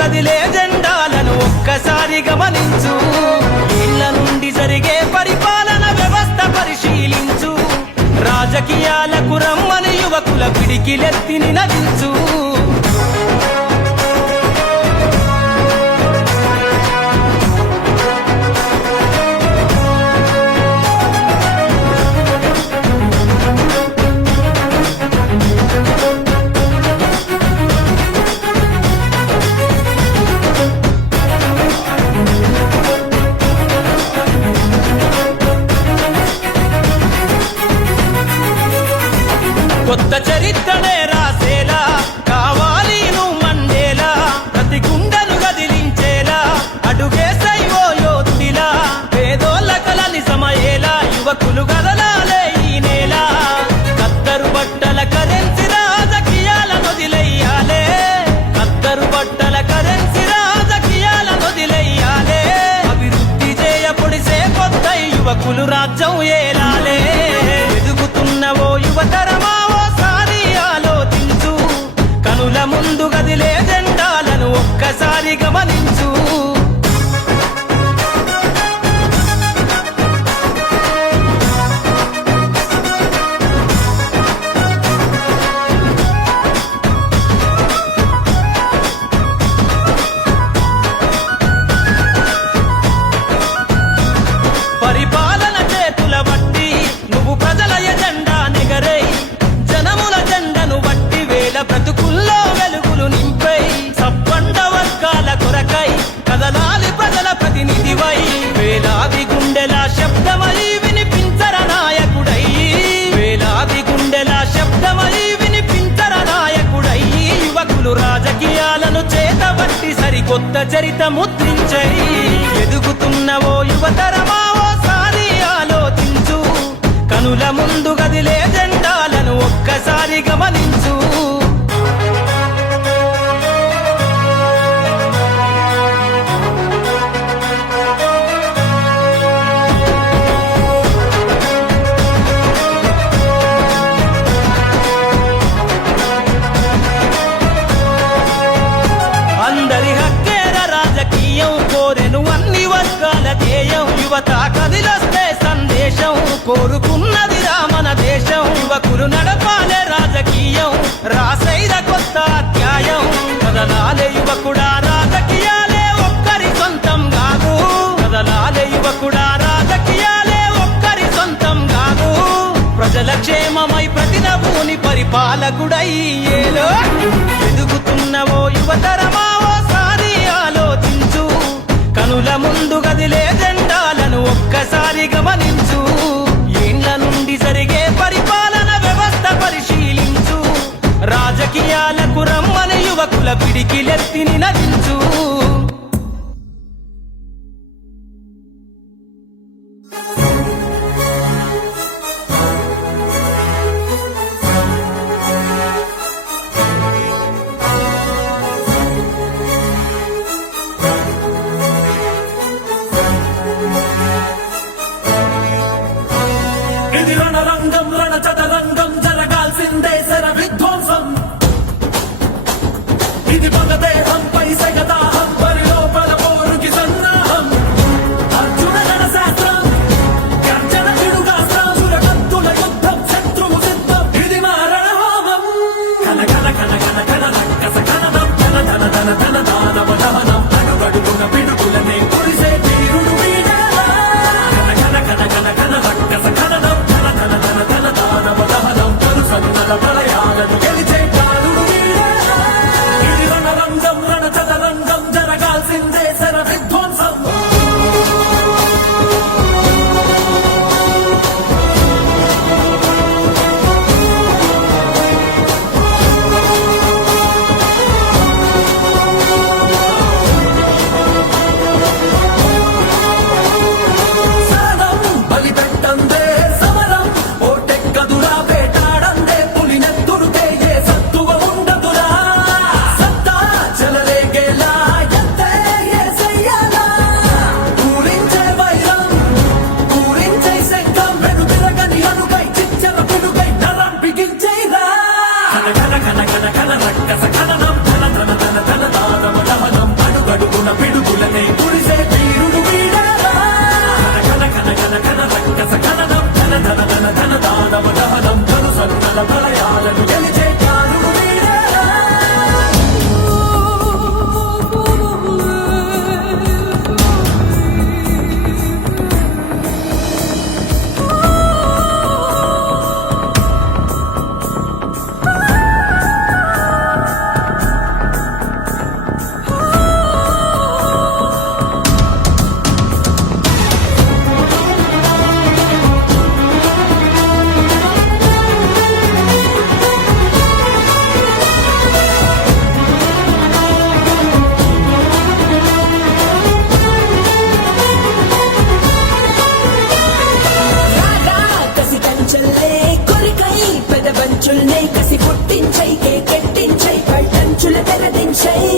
కదిలే జెండాలను ఒక్కసారి గమనించు. ఇళ్ళ నుండి జరిగే పరిపాలన వ్యవస్థ పరిశీలించు. రాజకీయాలకు రమ్మని యువకుల పిడికిలెత్తిని నవించు ఒక్కసారి గమని కొత్త చరిత ముద్రించై ఎదుగుతున్న ఓ యువతరమా? కోరుకున్నది మన దేశం. ఒకరు నడపాలే రాజకీయం. రాసైద కొత్త అధ్యాయం. కదలాలే యువకుడా రాజకీయాలే ఒక్కరి సొంతం కాదు. కదలాలే యువకుడా రాజకీయాలే ఒక్కరి సొంతం కాదు. ప్రజల క్షేమమై ప్రతి నవ్వుని పరిపాలకుడై ఏలో ఎదుగుతున్నవో యువతరమా ఓసారి ఆలోచించు. కనుల ముందు గదిలే జెండాలను ఒక్కసారి గమ రాజకీయాలకు రమ్మని యువకుల పిడికిలెత్తిని నదించు రణరంగం రణ చదరంగం మలయాళ take